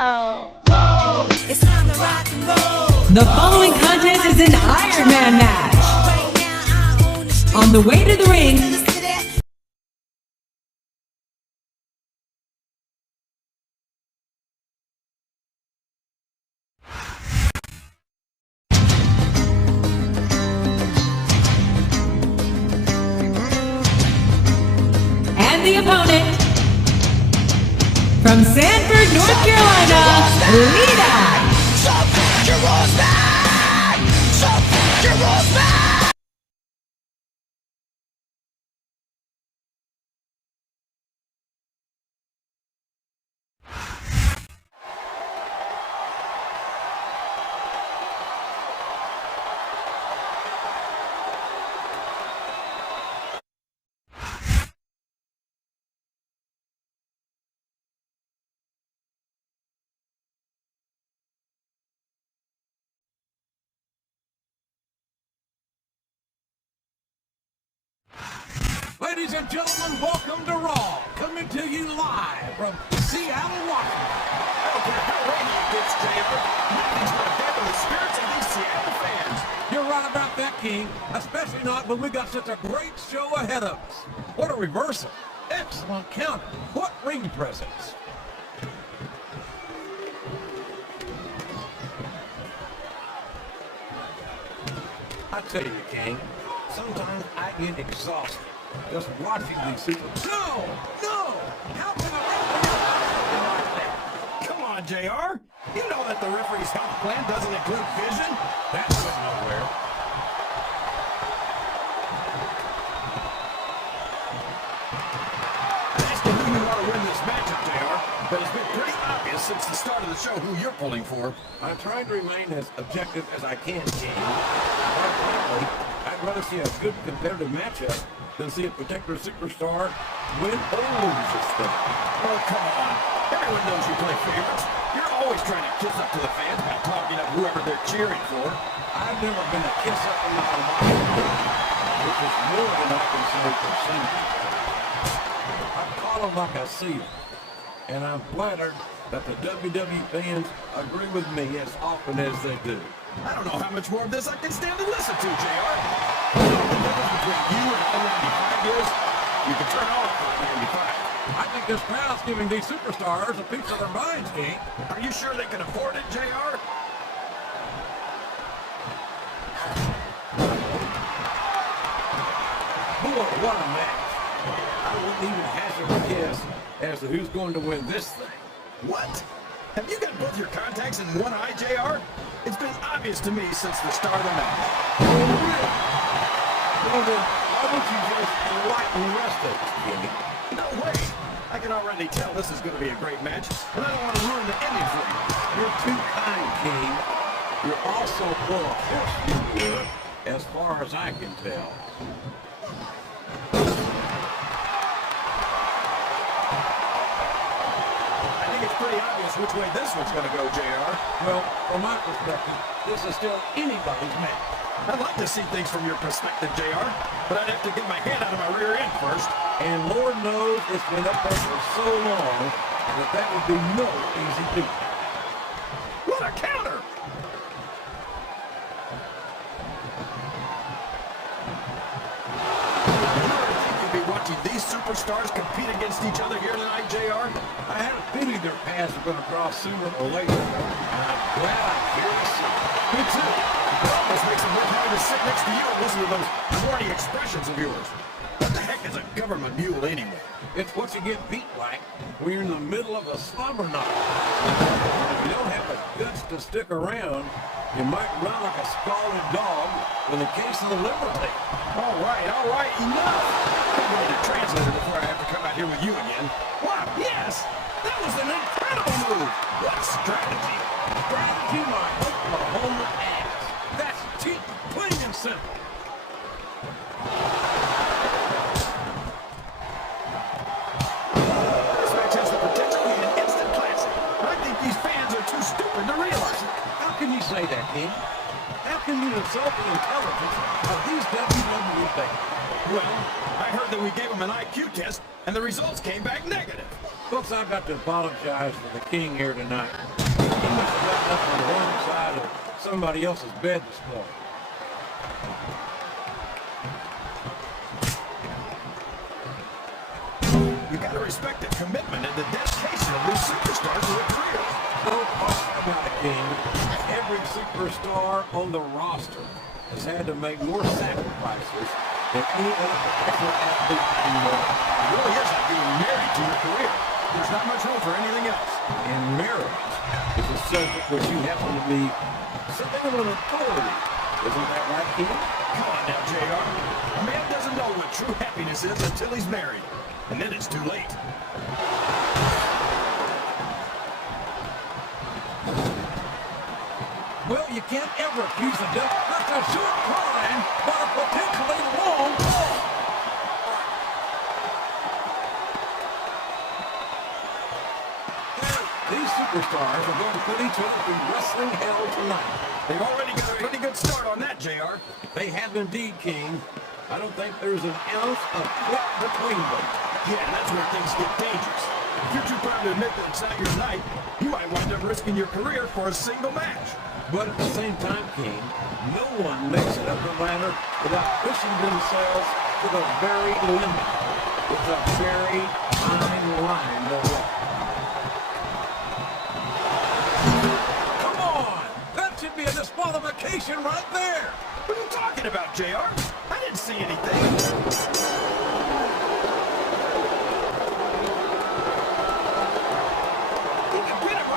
It's time to rock and roll. The following contest is an Ironman match. Right now, I own the street. On the way to the ring, To the city. and the opponent, from Sanford, North Carolina, Lita. Ladies and gentlemen, welcome to Raw, coming to you live from Seattle, Washington. I don't care how rainy it gets, JR. Nothing's going to dampen the spirits of these Seattle fans. You're right about that, King, especially not when we got such a great show ahead of us. What a reversal. Excellent counter. What ring presence. I tell you, King, sometimes I get exhausted just watching these super... No! How can a referee allow something like that? Come on, JR. You know that the referee's health plan doesn't include vision. That's going nowhere. As to who you want to win this matchup, JR, but it's been pretty obvious since the start of the show who you're pulling for. I'm trying to remain as objective as I can, King. Quite frankly, I'd rather see a good competitive matchup than see a particular superstar win or lose this thing. Oh, come on. Everyone knows you play favorites. You're always trying to kiss up to the fans by talking up whoever they're cheering for. I've never been a kiss up in my life, which is more than I can say percentage. I call them like I see them, and I'm flattered that the WWE fans agree with me as often as they do. I don't know how much more of this I can stand to listen to, JR. You know what the difference between you and N95 is? You can turn off N95. I think this crowd's giving these superstars a piece of their minds, King. Are you sure they can afford it, JR? Boy, what a match. I wouldn't even hazard a guess as to who's going to win this thing. What? Have you got both your contacts in one eye, JR? It's been obvious to me since the start of the match. Well then, why don't you just enlighten the rest of us, King? No way! I can already tell this is going to be a great match, and I don't want to ruin the ending for you. You're too kind, King. You're also full of horseshoe good, as far as I can tell. I think it's pretty obvious which way this one's going to go, JR. Well, from my perspective, this is still anybody's match. I'd like to see things from your perspective, JR, but I'd have to get my hand out of my rear end first. And Lord knows it's been up there for so long that would be no easy feat. What a counter! You'll be watching these superstars compete against each other here tonight, JR? I had a feeling their paths were going to cross sooner or later, and I'm glad I'm here to see it. Me too. It almost makes it worth having to sit next to you and listen to those corny expressions of yours. What the heck is a government mule anyway? It's what you get beat like when you're in the middle of a slumber knock. If you don't have the guts to stick around, you might run like a scalded dog in the case of the Liberty. All right, enough! I'm going to translate it before I have to come out here with you again. Wow, yes! That was an incredible move! What a strategy! Strategy my Oklahoma ass. That's cheap, plain and simple. This match has the potential to be an instant classic. I think these fans are too stupid to realize it. How can you say that, King? How can you insult the intelligence of these WWE fans? Well, I heard that we gave them an IQ test, and the results came back negative. Folks, I've got to apologize for the king here tonight. He must have gotten up on the wrong side of somebody else's bed this morning. You gotta respect the commitment and the dedication of these superstars to their careers. No question about it, King. Every superstar on the roster has had to make more sacrifices than any other professional athlete in the world. It really is like being married to your career. There's not much room for anything else. And marriage is a subject which you happen to be something of an authority. Isn't that right, King? Come on now, JR. A man doesn't know what true happiness is until he's married. And then it's too late. Well, you can't ever accuse a duck. That's a short climb, but a potentially long fall. These superstars are going to put each other through wrestling hell tonight. They've already got a pretty good start on that, JR. They have indeed, King. I don't think there's an ounce of quit between them. Yeah, that's where things get dangerous. If you're too proud to admit that it's not your night, you might wind up risking your career for a single match. But at the same time, King, no one makes it up the ladder without pushing themselves to the very limit. It's a very fine line to walk. Come on! That should be a disqualification right there! What are you talking about, JR? I didn't see anything.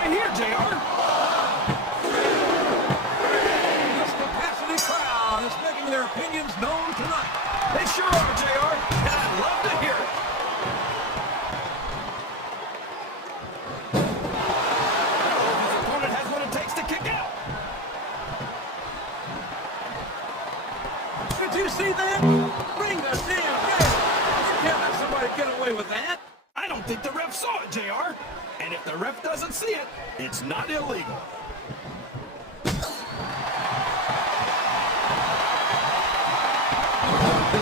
Here, JR. This capacity crowd is making their opinions known tonight. They sure are, JR, and I'd love to hear it. His opponent has what it takes to kick out. Did you see that? Bring the damn bell. You can't let somebody get away with that. I don't think the ref saw it, JR. And if the ref doesn't see it, it's not illegal. This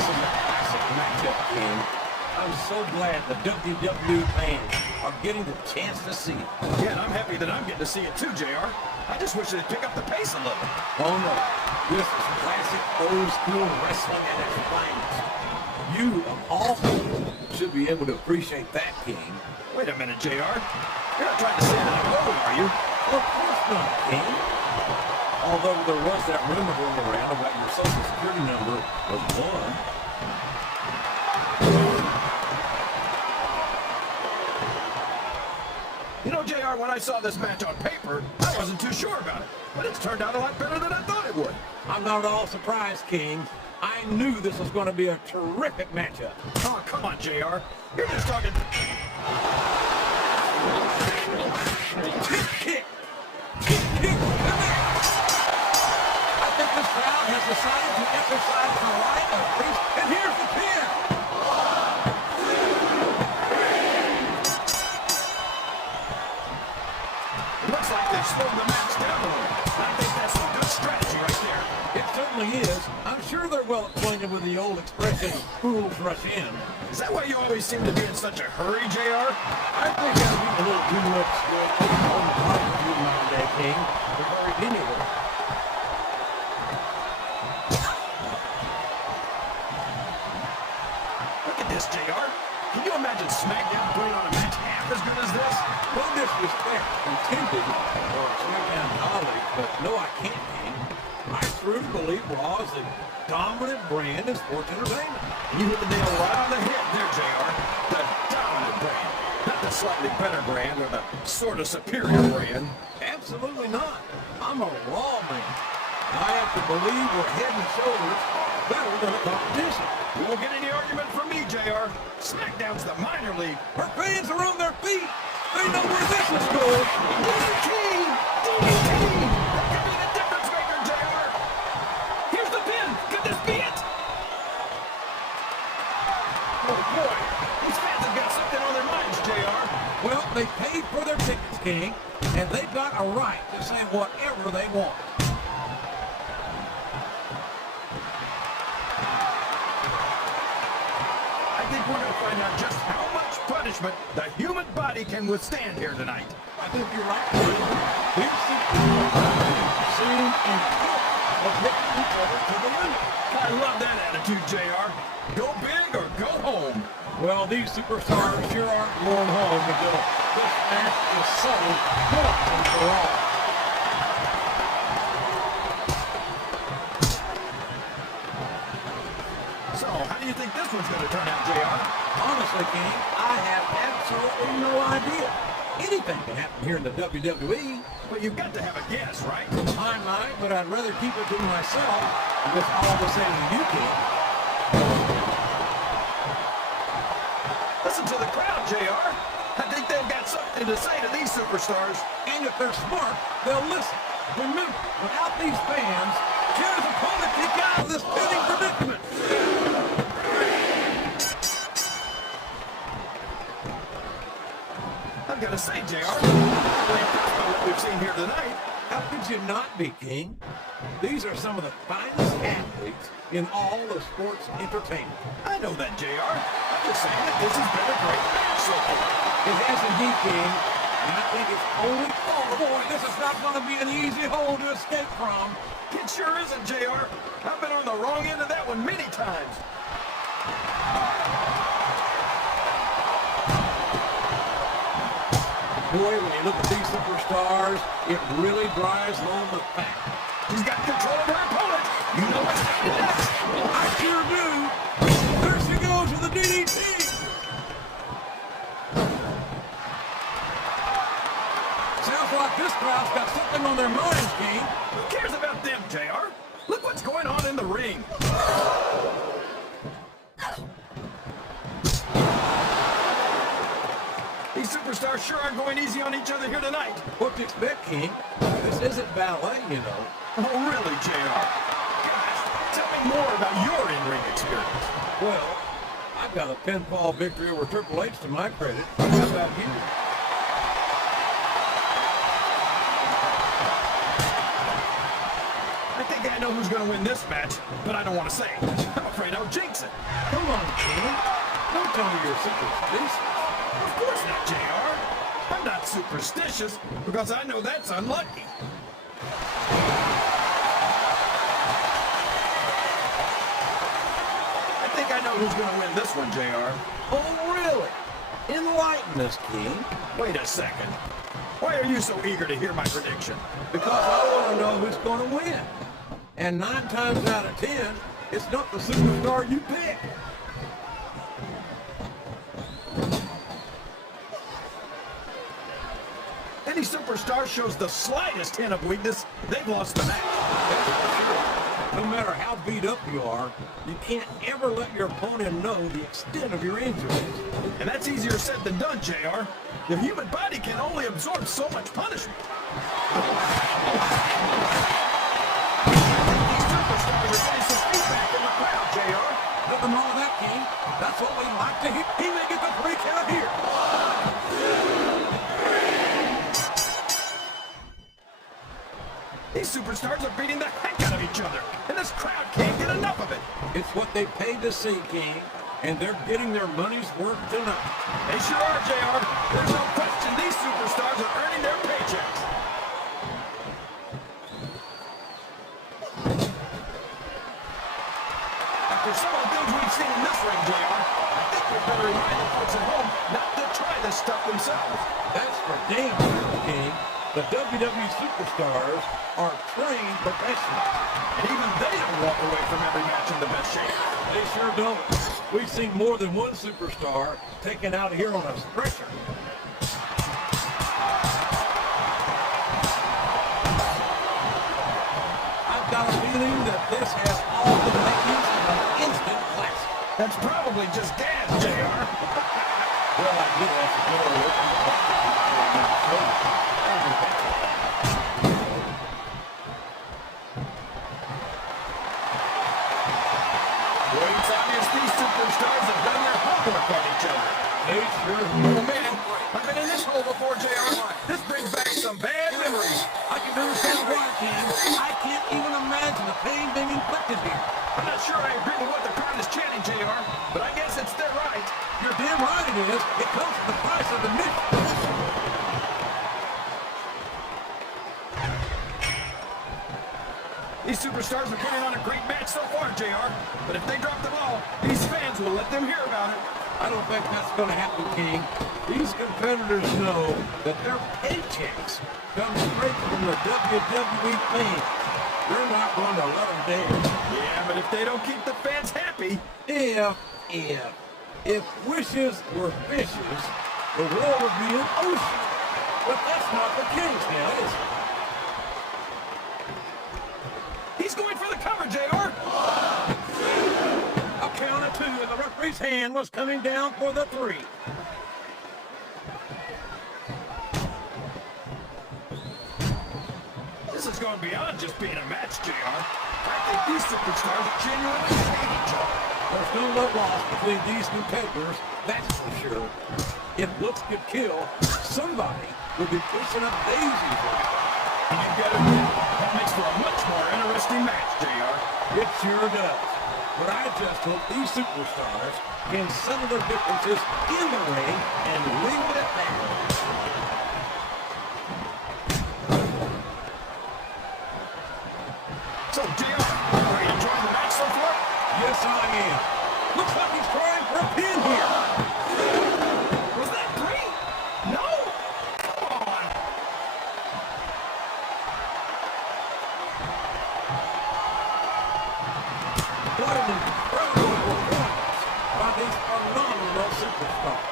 is a classic matchup, King. I'm so glad the WWE fans are getting the chance to see it. Yeah, and I'm happy that I'm getting to see it too, JR. I just wish they'd pick up the pace a little. Oh no, this is classic old school wrestling at its finest. You, of all people, should be able to appreciate that, King. Wait a minute, JR. You're not trying to say that I'm old, are you? Of course not, King. Although there was that rumor going around about your social security number was 1. You know, JR, when I saw this match on paper, I wasn't too sure about it. But it's turned out a lot better than I thought it would. I'm not at all surprised, King. I knew this was going to be a terrific matchup. Oh, come on, JR. You're just talking... Kick! Connect! I think this crowd has decided to exercise the right of priest, and here's the pin! Looks like they've slowed the match down a little. I think that's some good strategy right there. It certainly is. I'm sure they're well acquainted with the old expression, fools rush in. Is that why you always seem to be in such a hurry, JR? I think I'm getting a little too much on the top of you nowadays, King, to hurry anywhere. Look at this, JR. Can you imagine SmackDown putting on a match half as good as this? No disrespect intended or SmackDown knowledge, but no, I can't, King. I truly believe Raw is the dominant brand in sports entertainment. You hit the nail right on the head there, JR. The dominant brand. Not the slightly better brand or the sort of superior brand. Absolutely not. I'm a Raw man. I have to believe we're head and shoulders better than the competition. You won't get any argument from me, JR. SmackDown's the minor league. Our fans are on their feet. They know where this is going. DDT! DDT! That could be the difference maker, JR. Here's the pin. Could this be it? Oh, boy. These fans have got something on their minds, JR. Well, they paid for their tickets, King, and they've got a right to say whatever they want. I think we're going to find out just how much fun punishment the human body can withstand here tonight. I think you're right. These superstars seem incapable of hitting each other to the limit. I love that attitude, JR. Go big or go home. Well, these superstars sure aren't going home until this match is settled once and for all. So, how do you think this one's going to turn out, JR? Honestly, King, I have absolutely no idea. Anything can happen here in the WWE. But you've got to have a guess, right? I might, but I'd rather keep it to myself than just all the same as you can. Listen to the crowd, JR. I think they've got something to say to these superstars. And if they're smart, they'll listen. Remember, without these fans, here's a opponent kick out of this pinning predicament. I've got to say, JR, really impressed by what we've seen here tonight. How could you not be, King? These are some of the finest athletes in all of sports entertainment. I know that, JR. I'm just saying that this has been a great match so far. It has indeed, King. And I think it's only, oh boy, this is not going to be an easy hole to escape from. It sure isn't, JR. I've been on the wrong end of that one many times. Boy, when you look at these superstars, it really drives home the fact. She's got control of her opponent. You know what's happening next. I sure do. There she goes with the DDT. Sounds like this crowd's got something on their minds, King. Who cares about them, JR? Look what's going on in the ring. These superstars sure are going easy on each other here tonight. What to expect, King? This isn't ballet, you know. Oh, really, JR? Gosh, tell me more about your in-ring experience. Well, I've got a pinfall victory over Triple H to my credit. How about you? I think I know who's going to win this match, but I don't want to say it. I'm afraid I'll jinx it. Come on, King. Don't tell me you're superstitious. Of course not, JR. I'm not superstitious because I know that's unlucky. I think I know who's going to win this one, JR. Oh, really? Enlighten us, King. Wait a second. Why are you so eager to hear my prediction? Because I want to know who's going to win. And 9 times out of 10, it's not the superstar you pick. Any superstar shows the slightest hint of weakness, they've lost the match. No matter how beat up you are, you can't ever let your opponent know the extent of your injuries. And that's easier said than done, JR. The human body can only absorb so much punishment. These superstars are getting some feedback in the crowd, JR. Nothing wrong with that, King. That's what we like to hear. He may get the 3 count here. These superstars are beating the heck out of each other, and this crowd can't get enough of it. It's what they paid to see, King, and they're getting their money's worth tonight. They sure are, JR. There's no question these superstars are earning their paychecks. After some of the things we've seen in this ring, JR, I think we better remind the folks at home not to try this stuff themselves. That's for damn sure, King. The WWE superstars are trained professionals. And even they don't walk away from every match in the best shape. They sure don't. We've seen more than one superstar taken out here on a stretcher. I've got a feeling that this has all the makings of an instant classic. That's probably just gas, JR. Well, I did have to go with It's obvious these superstars have done their homework on each other. They sure Oh, man, I've been in this hole before, JR. This brings back some bad memories. I can understand why, King. I can't even imagine the pain being inflicted here. I'm not sure I agree with what the crowd is chanting, JR, but I guess it's their right. You're damn right it is. It comes the price of admission. These superstars are putting on a great match so far, JR. But if they drop the ball, these fans will let them hear about it. I don't think that's going to happen, King. These competitors know that their paychecks come straight from the WWE fans. They're not going to let them down. Yeah, but if they don't keep the fans happy... If wishes were fishes, the world would be an ocean. But that's not the case now, is it? He's going for the cover, JR. A count of two, and the referee's hand was coming down for the 3. This is going beyond just being a match, JR. I think these superstars genuinely hate each other. There's no love lost between these competitors, that's for sure. If looks could kill, somebody would be pushing a daisy for it. And you've got to admit, that makes for a much more interesting match, JR. It sure does. But I just hope these superstars can settle their differences in the ring and leave it at that. So, JR, are you enjoying the match so far? Yes, I am. Looks like he's trying for a pin here. Was that 3? No! Come on! What an incredible performance by these phenomenal superstars.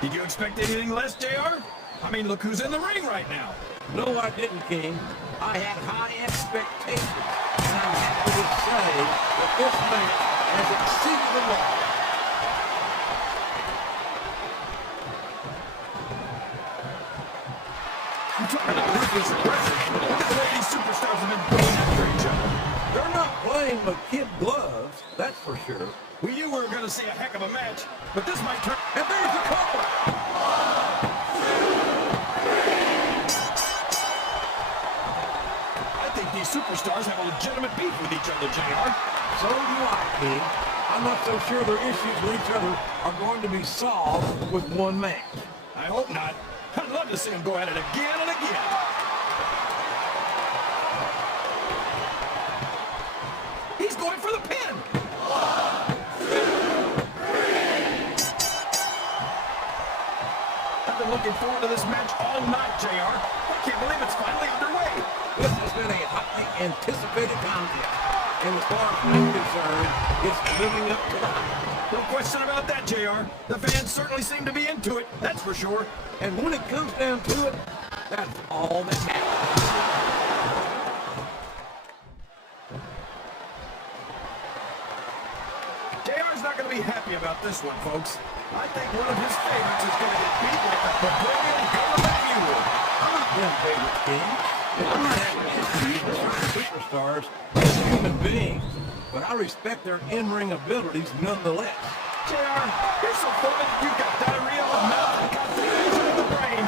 Did you expect anything less, JR? I mean, look who's in the ring right now. No, I didn't, King. I had high expectations, and I'm happy to say that this match has exceeded them all. I'm talking about ruthless aggression. Look at the way these superstars have been going after each other. They're not playing with kid gloves, that's for sure. We knew we were going to see a heck of a match, but this might turn... And there's the cover! I think these superstars have a legitimate beef with each other, JR. So do I, King. I'm not so sure their issues with each other are going to be solved with one match. I hope not. I'd love to see them go at it again and again. He's going for the pin. I've been looking forward to this match all night, JR. I can't believe it's finally underway. This has been a hotly anticipated contest, and as far as I'm concerned, it's living up to the hype. No question about that, JR. The fans certainly seem to be into it, that's for sure. And when it comes down to it, that's all that matters. JR's not going to be happy about this one, folks. I think one of his favorites is going to get beat like a Brazilian government mule. I'm not their favorite, King. I'm not having issues with superstars as human beings, but I respect their in-ring abilities nonetheless. JR, you're so fun. You've got diarrhea of the mouth and constipation of the brain.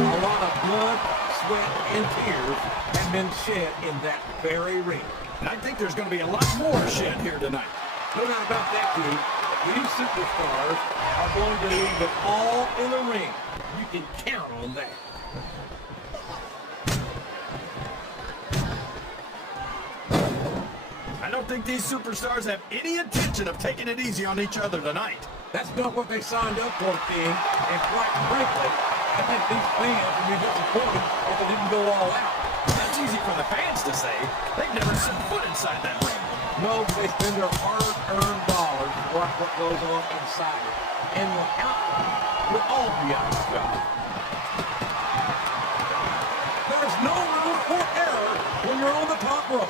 A lot of blood, sweat, and tears have been shed in that very ring. And I think there's going to be a lot more shed here tonight. No doubt about that, King. These superstars are going to leave it all in the ring. You can count on that. I don't think these superstars have any intention of taking it easy on each other tonight. That's not what they signed up for, King. And quite frankly, I think these fans would be disappointed if they didn't go all out. That's easy for the fans to say. They've never set foot inside that ring. No, they spend their hard-earned dollars to watch what goes on inside it. And without we'll all be out of job. There's no room for error when you're on the top rope.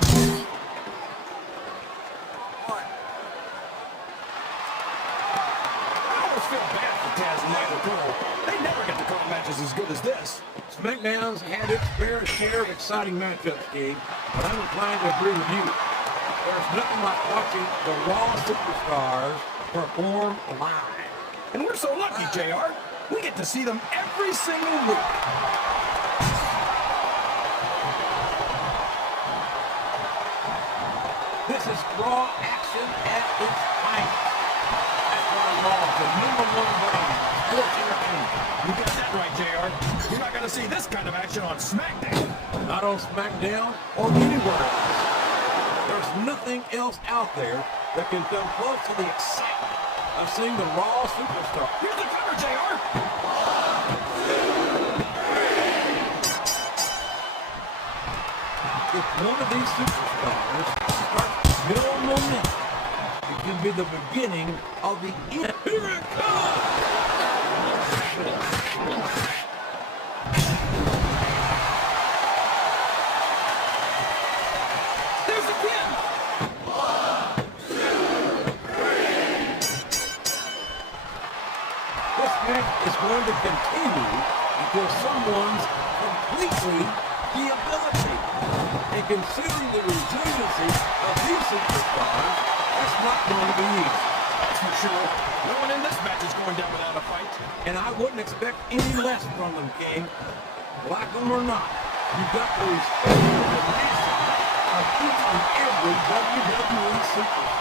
I almost feel bad for Taz and Michael Cole. They never get to call matches as good as this. SmackDown's had its fair share of exciting matchups, Gabe, but I'm inclined to agree with you. There's nothing like watching the Raw superstars perform live. And we're so lucky, JR. We get to see them every single week. This is raw action at its finest. That's why Raw is the #1 brand. Sports entertainment. You got that right, JR. You're not going to see this kind of action on SmackDown. Not on SmackDown or anywhere else. There's nothing else out there that can come close to the excitement of seeing the Raw superstar. Here's the cover, JR. If one of these superstars starts to build momentum, it can be the beginning of the end. Here it comes! There's the pin. This match is going to continue until someone's completely debilitated. And considering the resiliency of these superstars, that's not going to be easy. That's for sure. No one in this match is going down without a fight. And I wouldn't expect any less from them, King. Like them or not, you've got to respect the tenacity of each and every WWE superstar.